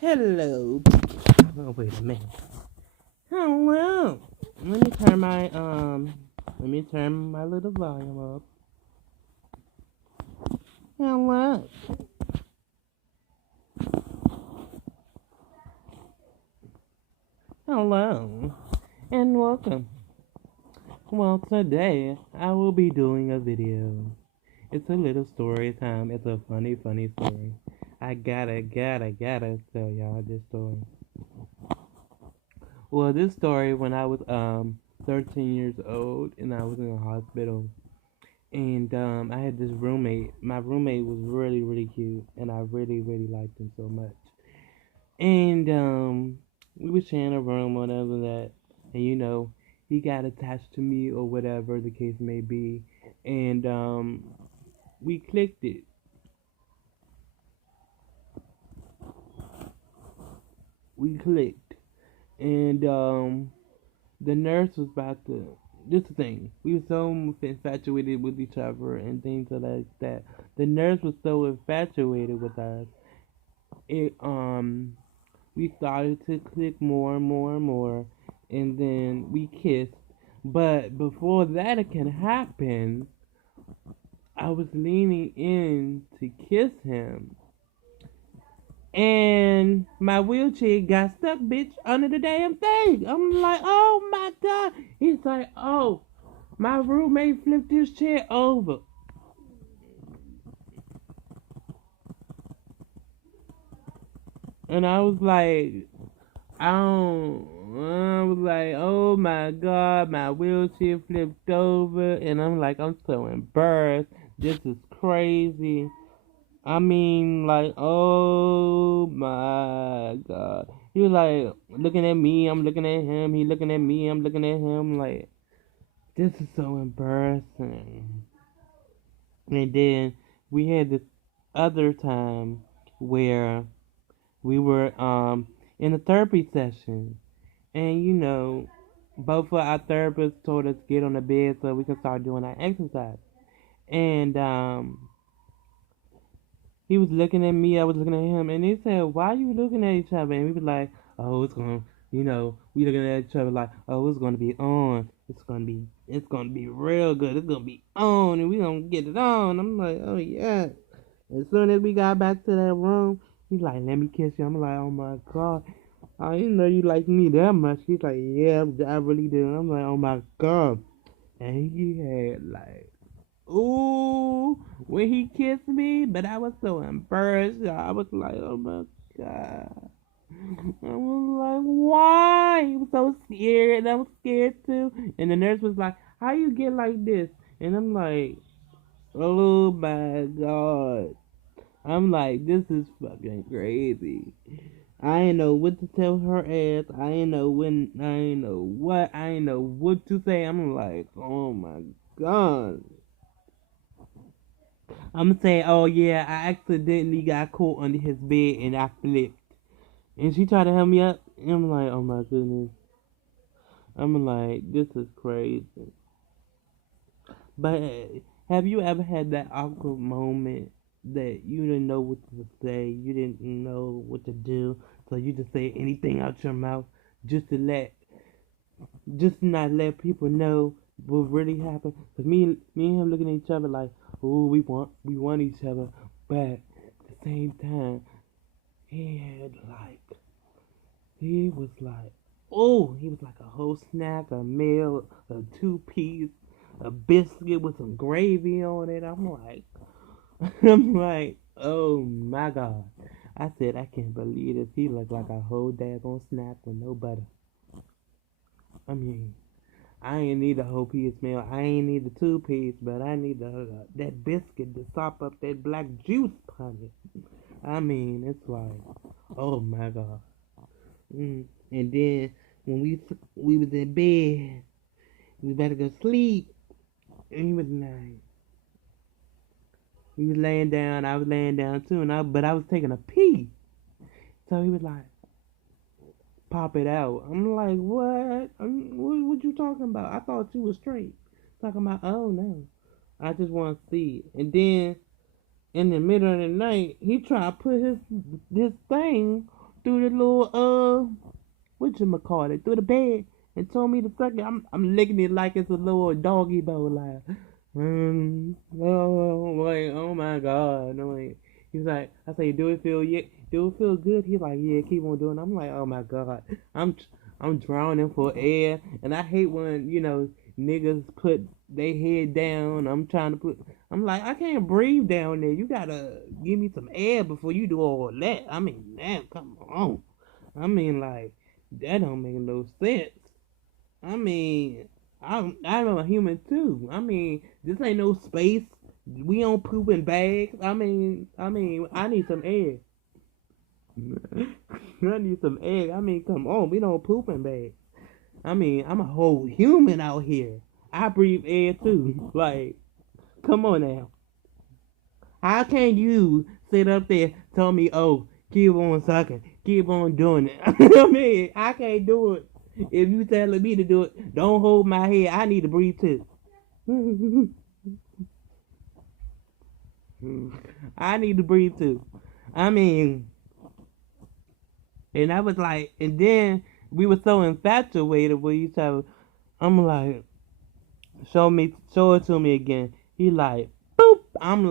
Hello. Oh, wait a minute. Hello. Let me turn my little volume up. Hello. Hello. And welcome. Well, today I will be doing a video. It's a little story time. It's a funny story. I gotta tell y'all this story. Well, this story when I was 13 years old and I was in a hospital. And I had this roommate. My roommate was really cute, and I really liked him so much. And we were sharing a room, whatever that, and he got attached to me or whatever the case may be, and we clicked it. We clicked, and the nurse was about to. This the thing. We were so infatuated with each other and things like that. The nurse was so infatuated with us. It we started to click more and more and more, and then we kissed. But before that can happen, I was leaning in to kiss him, and my wheelchair got stuck, bitch, under the damn thing. I'm like, oh my god. He's like, oh, my roommate flipped his chair over. And I was like, oh my god, my wheelchair flipped over, and I'm like, I'm so embarrassed. This is crazy. I mean, like, oh my god. He was like looking at me, I'm looking at him, he looking at me, I'm looking at him, like, this is so embarrassing. And then we had this other time where we were in a therapy session. And both of our therapists told us to get on the bed so we can start doing our exercise. And he was looking at me, I was looking at him, and they said, "Why are you looking at each other?" And we was like, "Oh, it's gonna, we looking at each other like, oh, it's gonna be on. It's gonna be real good. It's gonna be on, and we gonna get it on." I'm like, "Oh yeah." As soon as we got back to that room, he's like, "Let me kiss you." I'm like, "Oh my god." I didn't know you liked me that much. He's like, "Yeah, I really do." I'm like, "Oh my god." And he had like, ooh, when he kissed me, but I was so embarrassed. I was like, "Oh my god." I was like, "Why?" He was so scared. I was scared too. And the nurse was like, "How you get like this?" And I'm like, "Oh my god." I'm like, "This is fucking crazy." I ain't know what to tell her ass. I ain't know when. I ain't know what. I ain't know what to say. I'm like, oh my god. I'm saying, oh yeah, I accidentally got caught under his bed and I flipped. And she tried to help me up. And I'm like, oh my goodness. I'm like, this is crazy. But have you ever had that awkward moment that you didn't know what to say, you didn't know what to do, so you just say anything out your mouth just to just to not let people know what really happened? Cause me and him looking at each other like, oh, we want each other, but at the same time, he had like, he was like, oh, he was like a whole snack, a meal, a 2 piece, a biscuit with some gravy on it. I'm like, I'm like, oh my god. I said, I can't believe this. He looked like a whole daggone snack with no butter. I mean, I ain't need a whole piece meal. I ain't need the 2 piece, but I need that biscuit to sop up that black juice punny. I mean, it's like, oh my god. And then when we was in bed, we better go sleep. And he was like, he was laying down. I was laying down too, but I was taking a pee. So he was like, pop it out. I'm like, what? What you talking about? I thought you was straight. Talking about, oh no, I just want to see it. And then in the middle of the night, he tried to put his thing through the little whatchamacallit, through the bed and told me to suck it. I'm licking it like it's a little doggy bowl, like, oh my god, no, like, he's like, I say, do it feel good? He's like, yeah, keep on doing it. I'm like, oh my god, I'm I'm drowning for air, and I hate when niggas put their head down. I'm like, I can't breathe down there. You gotta give me some air before you do all that. I mean, damn, come on. I mean, like, that don't make no sense. I mean, I'm a human too. I mean, this ain't no space. We don't poop in bags. I need some air. I need some air. I mean, come on, we don't poop in bags. I mean, I'm a whole human out here. I breathe air too. Like, come on now. How can you sit up there tell me, oh, keep on sucking, keep on doing it? I mean, I can't do it. If you telling me to do it, don't hold my head. I need to breathe too. I need to breathe too. I mean, and I was like, and then we were so infatuated with each other. I'm like, show it to me again. He like, boop. I'm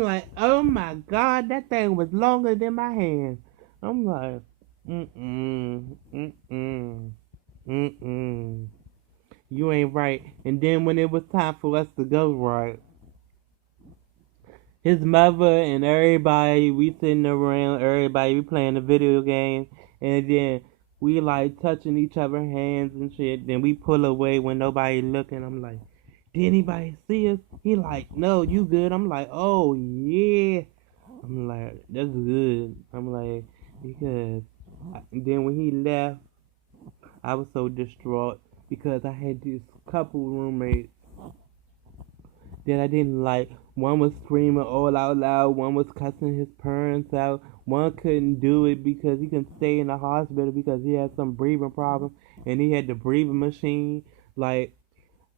like, oh my god, that thing was longer than my hand. I'm like, mm-mm. You ain't right. And then when it was time for us to go, right, his mother and everybody, we sitting around, everybody, we playing the video game, and then we like touching each other's hands and shit. Then we pull away when nobody looking. I'm like, did anybody see us? He like, no, you good. I'm like, oh yeah. I'm like, that's good. I'm like, because then when he left, I was so distraught because I had this couple roommates that I didn't like. One was screaming all out loud. One was cussing his parents out. One couldn't do it because he couldn't stay in the hospital because he had some breathing problem and he had the breathing machine. Like,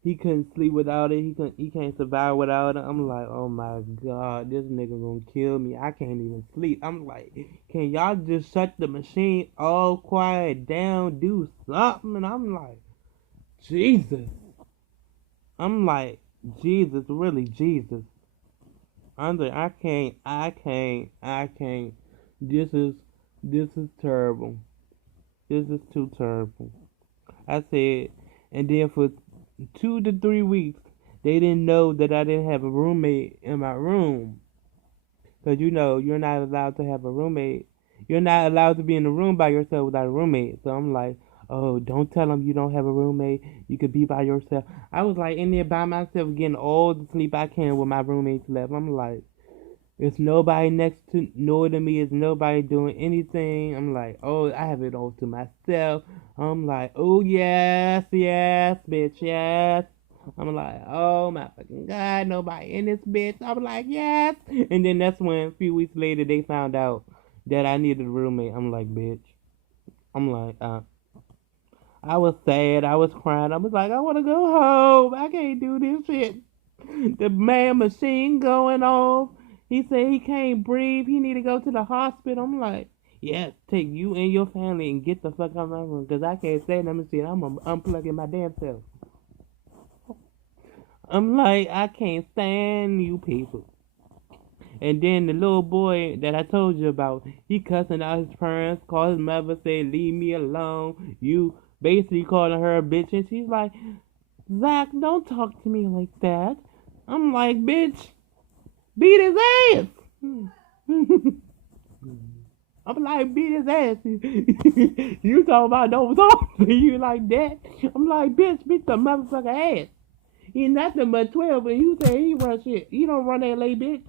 he couldn't sleep without it. He can't survive without it. I'm like, oh my god, this nigga gonna kill me. I can't even sleep. I'm like, can y'all just shut the machine all quiet down, do something? And I'm like, Jesus. I'm like, Jesus, really, Jesus. I'm like, I can't. This is terrible. This is too terrible. I said, and then for 2 to 3 weeks, they didn't know that I didn't have a roommate in my room. Because you're not allowed to have a roommate. You're not allowed to be in the room by yourself without a roommate. So I'm like, oh, don't tell them you don't have a roommate. You could be by yourself. I was like in there by myself getting all the sleep I can with my roommates left. I'm like, there's nobody next to nor to me. There's nobody doing anything. I'm like, oh, I have it all to myself. I'm like, oh yes, yes, bitch, yes. I'm like, oh my fucking god, nobody in this bitch. I'm like, yes. And then that's when a few weeks later they found out that I needed a roommate. I'm like, bitch. I'm like, I was sad. I was crying. I was like, I want to go home. I can't do this shit. The man machine going off. He said he can't breathe. He need to go to the hospital. I'm like, yes, take you and your family and get the fuck out of my room because I can't stand that machine. I'm unplugging my damn self. I'm like, I can't stand you people. And then the little boy that I told you about, he cussing out his parents, called his mother, said, leave me alone. You basically calling her a bitch. And she's like, Zach, don't talk to me like that. I'm like, bitch, beat his ass. I'm like, beat his ass. You talking about don't talk to you like that? I'm like, bitch, beat the motherfucker ass. He nothing but 12 and you say he run shit. You don't run LA, bitch.